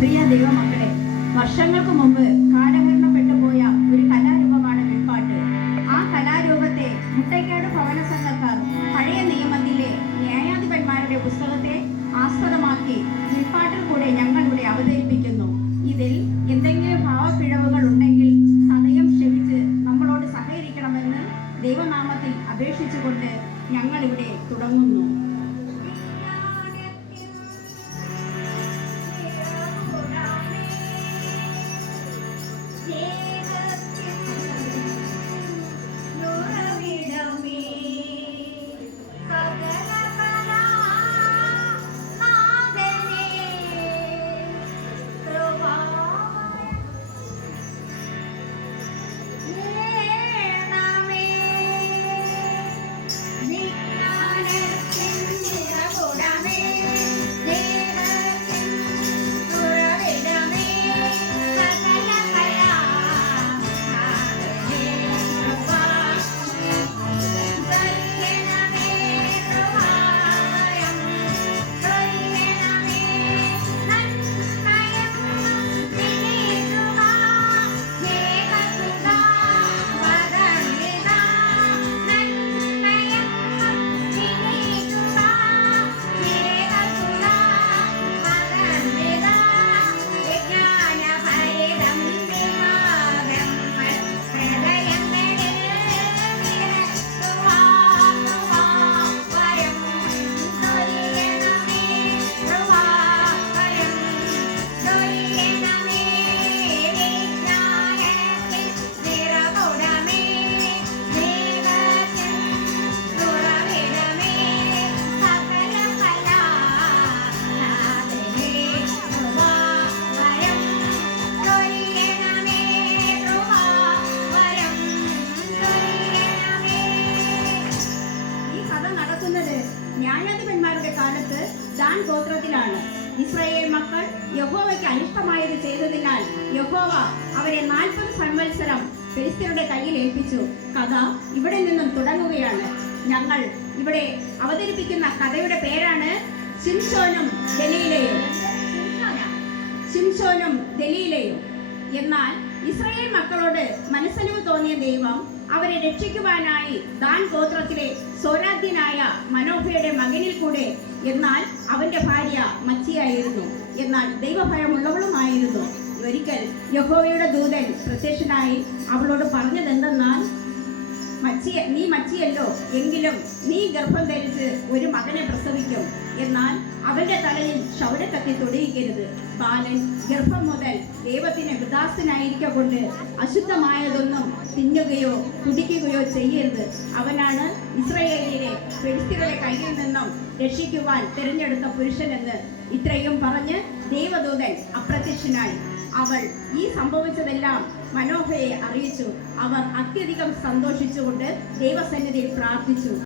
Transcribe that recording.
പ്രിയ ദൈവമക്കളെ, വർഷങ്ങൾക്ക് മുമ്പ് കാലഹരണപ്പെട്ടു പോയ ഒരു കലാരൂപമാണ് വിൽപ്പാട്ട്. ആ കലാരൂപത്തെ മുട്ടയ്ക്കാട് ഭവന സംഘക്കാർ പഴയ നിയമത്തിലെ ന്യായാധിപന്മാരുടെ പുസ്തകത്തെ ആസ്പദമാക്കി വിൽപ്പാട്ടിൽ കൂടെ ഞങ്ങളിവിടെ അവതരിപ്പിക്കുന്നു. ഇതിൽ എന്തെങ്കിലും ഭാവപ്പിഴവുകൾ ഉണ്ടെങ്കിൽ സദയം ക്ഷമിച്ച് നമ്മളോട് സഹകരിക്കണമെന്ന് ദൈവനാമത്തിൽ അപേക്ഷിച്ചുകൊണ്ട് ഞങ്ങളിവിടെ തുടങ്ങുന്നു. ന്യായാധിപന്മാരുടെ കാലത്ത് ദാൻ ഗോത്രത്തിലാണ്. ഇസ്രായേൽ മക്കൾ യഹോവയ്ക്ക് അനിഷ്ടമായത് ചെയ്തതിനാൽ യഹോവ അവരെ 40 സംവത്സരം ഫെലിസ്ത്യരുടെ കയ്യിൽ ഏൽപ്പിച്ചു. കഥ ഇവിടെ നിന്നും തുടങ്ങുകയാണ്. ഞങ്ങൾ ഇവിടെ അവതരിപ്പിക്കുന്ന കഥയുടെ പേരാണ് ശിംശോനും ദലീലയും. എന്നാൽ ഇസ്രായേൽ മക്കളോട് മനസ്സലിവ് തോന്നിയ ദൈവം അവരെ രക്ഷിക്കുവാനായി ദാൻ ഗോത്രത്തിലെ സോരാദ്യനായ മനോഹയുടെ മകനിൽ കൂടെ, എന്നാൽ അവന്റെ ഭാര്യ മച്ചിയായിരുന്നു, എന്നാൽ ദൈവഭയമുള്ളവളുമായിരുന്നു. ഒരിക്കൽ യഹോവയുടെ ദൂതൻ പ്രത്യക്ഷനായി അവളോട് പറഞ്ഞതെന്തെന്നാൽ, നീ മച്ചിയല്ലോ, എങ്കിലും നീ ഗർഭം ധരിച്ച് ഒരു മകനെ പ്രസവിക്കും. എന്നാൽ അവന്റെ തലയിൽ ക്ഷൗരക്കത്തി തൊടിയിക്കരുത്. ബാലൻ ഗർഭം മുതൽ ദൈവത്തിന് വിദാസനായിരിക്കൊണ്ട് അശുദ്ധമായതൊന്നും തിന്നുകയോ കുടിക്കുകയോ ചെയ്യരുത്. അവനാണ് ഇസ്രായേലിനെ ഫെലിസ്ത്യരുടെ കയ്യിൽ നിന്നും രക്ഷിക്കുവാൻ തിരഞ്ഞെടുത്ത പുരുഷനെന്ന് ഇത്രയും പറഞ്ഞ് ദൈവദൂതൻ അപ്രത്യക്ഷനായി. അവൾ ഈ സംഭവിച്ചതെല്ലാം മനോഹയെ അറിയിച്ചു. അവർ അത്യധികം സന്തോഷിച്ചുകൊണ്ട് ദൈവസന്നിധിയിൽ പ്രാർത്ഥിച്ചു.